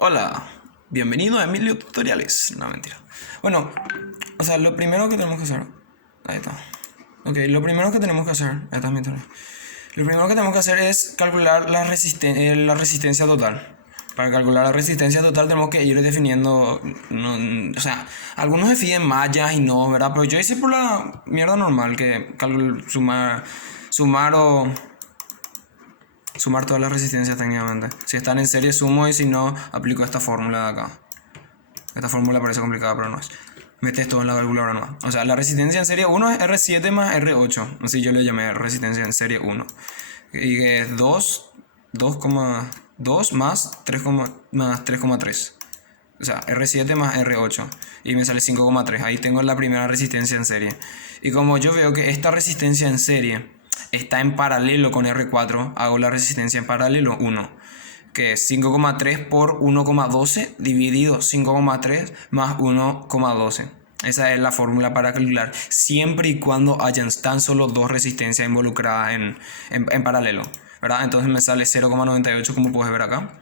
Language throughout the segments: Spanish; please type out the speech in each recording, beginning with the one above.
Hola, bienvenido a Emilio Tutoriales. No, mentira. Bueno, o sea, lo primero que tenemos que hacer. Ahí está. Ok, lo primero que tenemos que hacer. Ahí está mi internet. Lo primero que tenemos que hacer es calcular la resistencia total. Para calcular la resistencia total tenemos que ir definiendo. O sea, algunos definen mallas y no, ¿verdad? Pero yo hice por la mierda normal, que sumar o sumar todas las resistencias técnicamente. Si están en serie sumo y si no aplico esta fórmula de acá. Esta fórmula parece complicada pero no es. Metes todo en la calculadora nomás. O sea, la resistencia en serie 1 es R7 más R8. Así yo le llamé resistencia en serie 1. Y que es 2,2 más 3,3. O sea, R7 más R8. Y me sale 5,3. Ahí tengo la primera resistencia en serie. Y como yo veo que esta resistencia en serie está en paralelo con R4, hago la resistencia en paralelo 1, que es 5,3 por 1,12 dividido 5,3 más 1,12. Esa es la fórmula para calcular, siempre y cuando hayan tan solo dos resistencias involucradas en paralelo, ¿verdad? Entonces me sale 0,98 como puedes ver acá.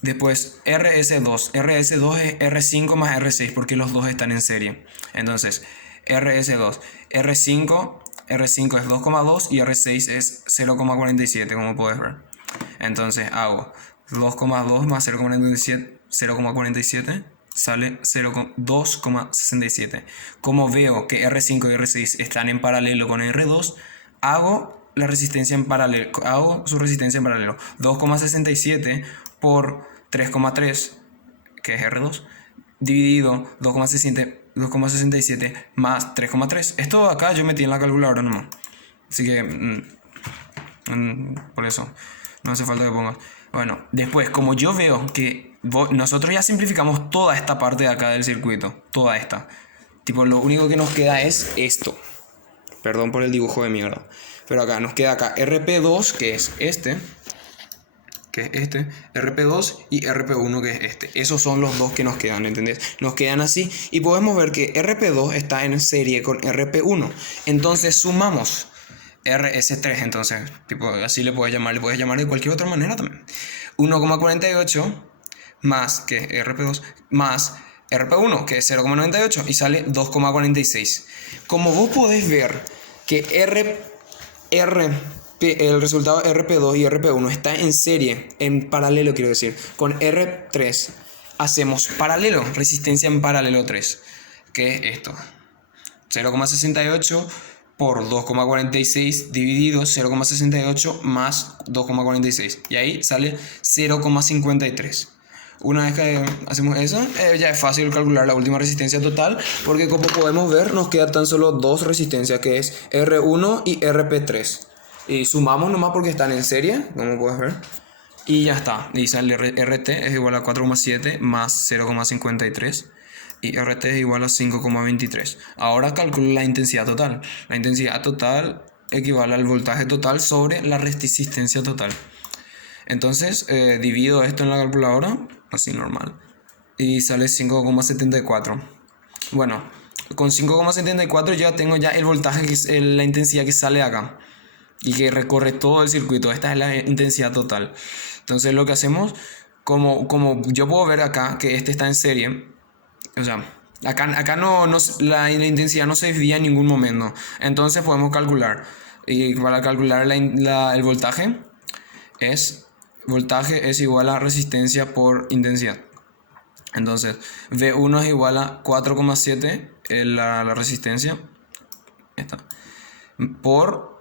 Después RS2. RS2 es R5 más R6 porque los dos están en serie. Entonces RS2. R5 es 2,2 y R6 es 0,47 como puedes ver. Entonces hago 2,2 más 0,47 sale 2,67. Como veo que R5 y R6 están en paralelo con R2, hago la resistencia en paralelo, hago su resistencia en paralelo. 2,67 por 3,3, que es R2, dividido 2,67 más 3,3. Esto acá yo metí en la calculadora nomás. Así que por eso no hace falta que pongas. Bueno, después, como yo veo que nosotros ya simplificamos toda esta parte de acá del circuito, toda esta. Tipo, lo único que nos queda es esto. Perdón por el dibujo de mierda. Pero acá nos queda acá RP2, que es este, RP2 y RP1, que es este. Esos son los dos que nos quedan, ¿entendés? Nos quedan así y podemos ver que RP2 está en serie con RP1. Entonces sumamos RS3, entonces, tipo, así le puedes llamar de cualquier otra manera también. 1,48 más, que es RP2, más RP1, que es 0,98, y sale 2,46. Como vos podés ver que el resultado RP2 y RP1 está en serie, en paralelo quiero decir, con R3, hacemos paralelo, resistencia en paralelo 3, que es esto, 0,68 por 2,46 dividido 0,68 más 2,46, y ahí sale 0,53. Una vez que hacemos eso, ya es fácil calcular la última resistencia total, porque como podemos ver nos quedan tan solo dos resistencias, que es R1 y RP3. Y sumamos nomás porque están en serie, como puedes ver. Y ya está. Y sale RT es igual a 4,7 más 0,53. Y RT es igual a 5,23. Ahora calculo la intensidad total. La intensidad total equivale al voltaje total sobre la resistencia total. Entonces divido esto en la calculadora, así normal, y sale 5,74. Bueno, con 5,74 ya tengo ya el voltaje, que es la intensidad que sale acá y que recorre todo el circuito. Esta es la intensidad total. Entonces lo que hacemos, como yo puedo ver acá que este está en serie, o sea, acá la intensidad no se desvía en ningún momento. Entonces podemos calcular. Y para calcular el voltaje es igual a resistencia por intensidad. Entonces V1 es igual a 4,7 la resistencia esta, por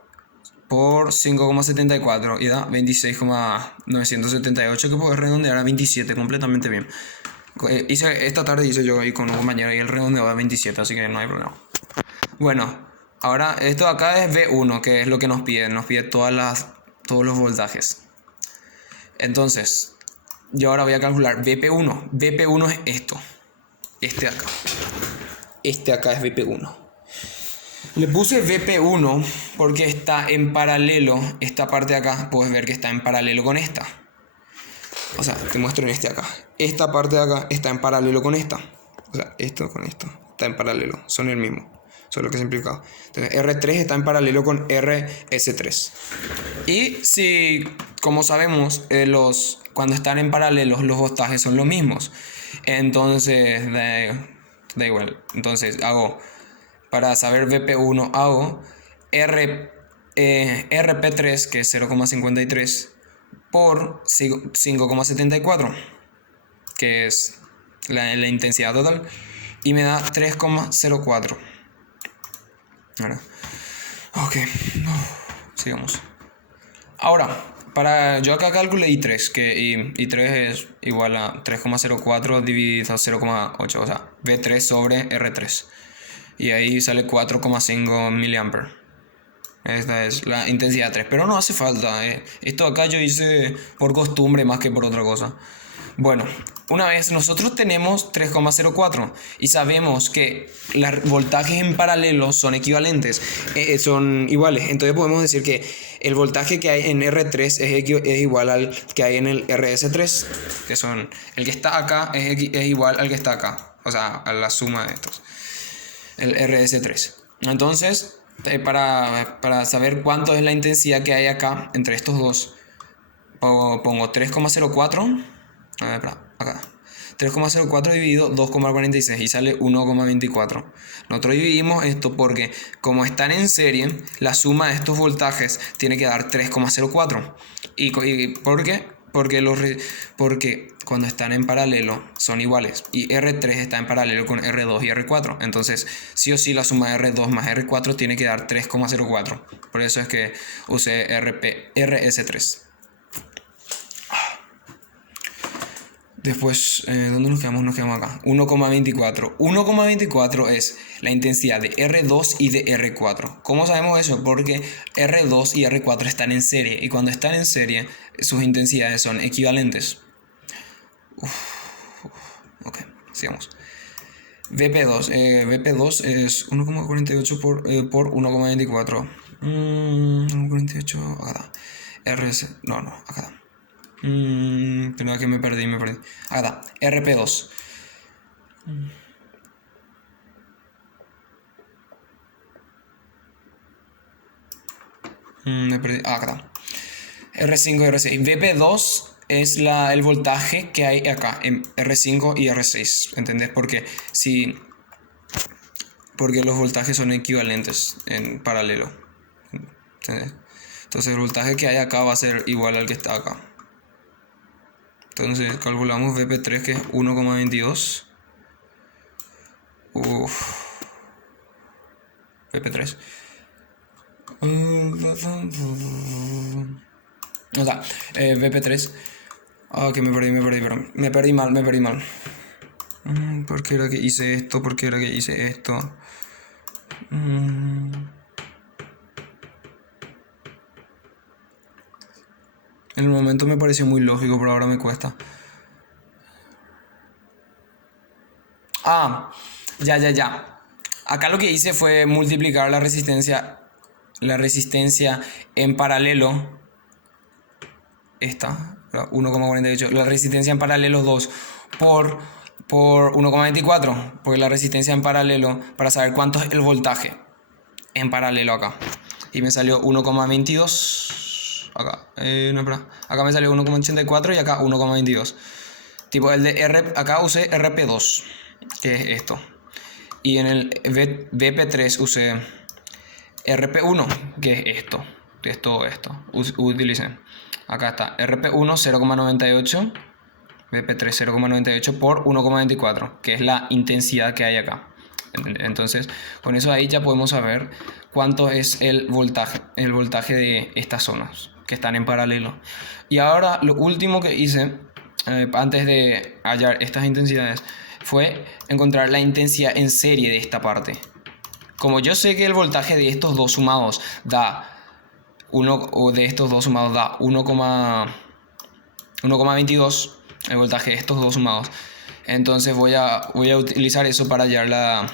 5,74 y da 26,978, que puedo redondear a 27 completamente bien. Esta tarde hice yo ahí con un compañero y el redondeo a 27, así que no hay problema. Bueno, ahora esto acá es V1, que es lo que nos pide todos los voltajes. Entonces, yo ahora voy a calcular VP1. VP1 es esto. Este acá. Este acá es VP1. Le puse VP1 porque está en paralelo. Esta parte de acá, puedes ver que está en paralelo con esta. O sea, te muestro en este acá. Esta parte de acá está en paralelo con esta. O sea, esto con esto. Está en paralelo. Son el mismo. Solo que simplificado. Entonces, R3 está en paralelo con RS3. Y si, como sabemos, cuando están en paralelo los voltajes son los mismos. Entonces, da igual. Entonces, para saber VP1, hago RP3, que es 0,53, por 5,74, que es la intensidad total, y me da 3,04. Ahora, ok, sigamos. Ahora, yo acá calculé I3, que I3 es igual a 3,04 dividido 0,8, o sea, V3 sobre R3. Y ahí sale 4,5 miliamperes. Esta es la intensidad 3, pero no hace falta. Esto acá yo hice por costumbre más que por otra cosa. Bueno, una vez nosotros tenemos 3,04 y sabemos que los voltajes en paralelo son equivalentes, son iguales. Entonces podemos decir que el voltaje que hay en R3 es igual al que hay en el RS3, que son el que está acá es igual al que está acá, o sea, a la suma de estos, el RS3. Entonces, para saber cuánto es la intensidad que hay acá entre estos dos, pongo 3,04. A ver, acá. 3,04 dividido 2,46 y sale 1,24. Nosotros dividimos esto porque como están en serie, la suma de estos voltajes tiene que dar 3,04. ¿Y por qué? Porque cuando están en paralelo son iguales y R3 está en paralelo con R2 y R4. Entonces, sí o sí, la suma de R2 más R4 tiene que dar 3,04. Por eso es que usé RS3. Después, ¿dónde nos quedamos? Nos quedamos acá. 1,24. 1,24 es la intensidad de R2 y de R4. ¿Cómo sabemos eso? Porque R2 y R4 están en serie. Y cuando están en serie, sus intensidades son equivalentes. Ok, sigamos. VP2 es 1,48 por 1,24. 1,48. Acá está. RS. No, acá está. Pero que me perdí. Acá está, RP2. Me perdí. Acá está. R5 y R6. VP2 es el voltaje que hay acá en R5 y R6. ¿Entendés? Porque los voltajes son equivalentes en paralelo. ¿Entendés? Entonces el voltaje que hay acá va a ser igual al que está acá. Entonces calculamos VP3, que es 1,22. VP3. O sea, VP3. Que me perdí mal. ¿Por qué era que hice esto? En el momento me pareció muy lógico, pero ahora me cuesta. Ya. Acá lo que hice fue multiplicar la resistencia en paralelo. Esta, 1,48. La resistencia en paralelo 2 por 1,24. Porque la resistencia en paralelo, para saber cuánto es el voltaje en paralelo acá. Y me salió 1,22. Acá, no, espera. Acá me salió 1,84 y acá 1,22. Tipo el de acá usé RP2, que es esto. Y en el VP3 usé RP1, que es esto. Que es todo esto. Utilicen. Acá está RP1 0,98. VP3 0,98 por 1,24, que es la intensidad que hay acá. Entonces, con eso ahí ya podemos saber cuánto es el voltaje de estas zonas que están en paralelo. Y ahora lo último que hice antes de hallar estas intensidades fue encontrar la intensidad en serie de esta parte. Como yo sé que el voltaje de estos dos sumados da 1,22, el voltaje de estos dos sumados, entonces voy a utilizar eso para hallar la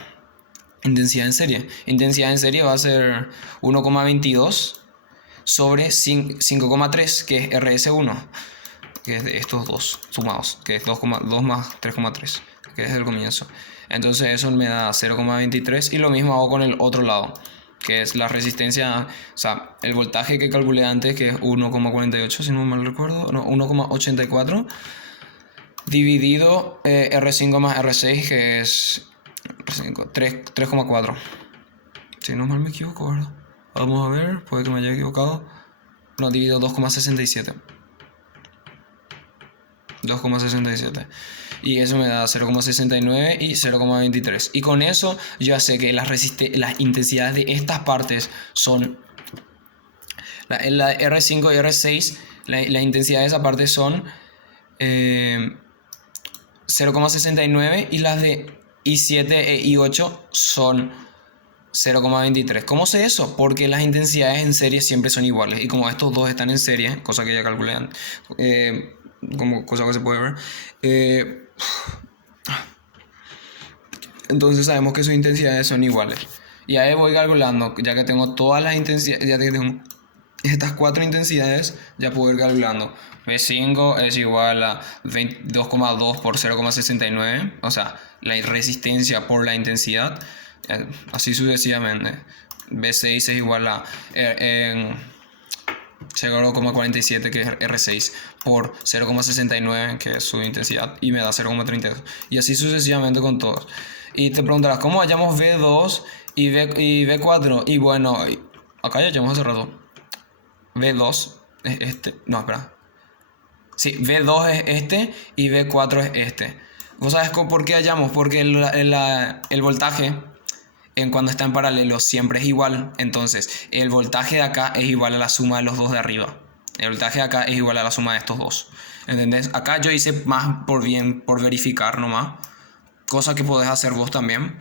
intensidad en serie. Intensidad en serie va a ser 1,22 sobre 5,3, que es RS1, que es de estos dos sumados, que es 2 más 3,3, que es el comienzo. Entonces eso me da 0,23 y lo mismo hago con el otro lado. que es la resistencia, o sea, el voltaje que calculé antes, que es 1,48, si no mal recuerdo, no, 1,84, dividido R5 más R6, que es 3,4. Si no mal me equivoco, ¿verdad? Vamos a ver, puede que me haya equivocado. No, dividido 2,67. 2,67 y eso me da 0,69 y 0,23, y con eso ya sé que las intensidades de estas partes son la R5 y R6, la intensidad de esa parte son 0,69 y las de I7 e I8 son 0,23. ¿Cómo sé eso? Porque las intensidades en serie siempre son iguales, y como estos dos están en serie, cosa que ya calculé antes, como cosa que se puede ver, entonces sabemos que sus intensidades son iguales. Y ahí voy calculando, ya que tengo todas las intensidades, ya que tengo estas cuatro intensidades, ya puedo ir calculando. V5 es igual a 2,2 por 0,69, o sea, la resistencia por la intensidad, así sucesivamente. V6 es igual a 0,47, que es R6, por 0,69, que es su intensidad, y me da 0,32. Y así sucesivamente con todos. Y te preguntarás, ¿cómo hallamos V2 y V4? Y bueno, acá ya hallamos hace rato. V2 es este. No, espera. Sí, V2 es este y V4 es este. ¿Vos sabes por qué hallamos? Porque el voltaje cuando está en paralelo siempre es igual. Entonces el voltaje de acá es igual a la suma de los dos de arriba. El voltaje de acá es igual a la suma de estos dos. ¿Entendés? Acá yo hice más por verificar nomás, cosa que podés hacer vos también,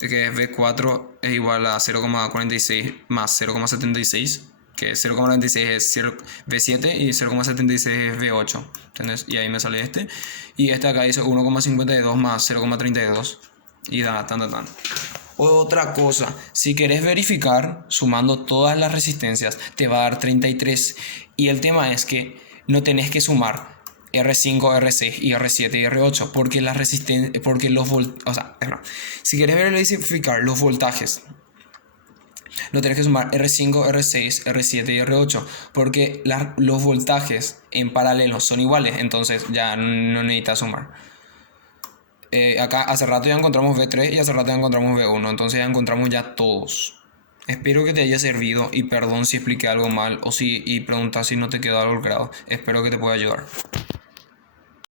de que V4 es igual a 0,46 más 0,76, que 0,96 es V7 y 0,76 es V8, ¿entendés? Y ahí me sale este, y este acá dice 1,52 más 0,32 y da tan. Otra cosa, si querés verificar sumando todas las resistencias, te va a dar 33, y el tema es que no tenés que sumar R5, R6 y R7 y R8 porque las resistencias, porque si querés verificar los voltajes, no tenés que sumar R5, R6, R7 y R8 porque los voltajes en paralelo son iguales, entonces ya no necesitas sumar. Acá hace rato ya encontramos V3 y hace rato ya encontramos V1, entonces ya encontramos ya todos. Espero que te haya servido, y perdón si expliqué algo mal y preguntas si no te quedó algo claro. Espero que te pueda ayudar.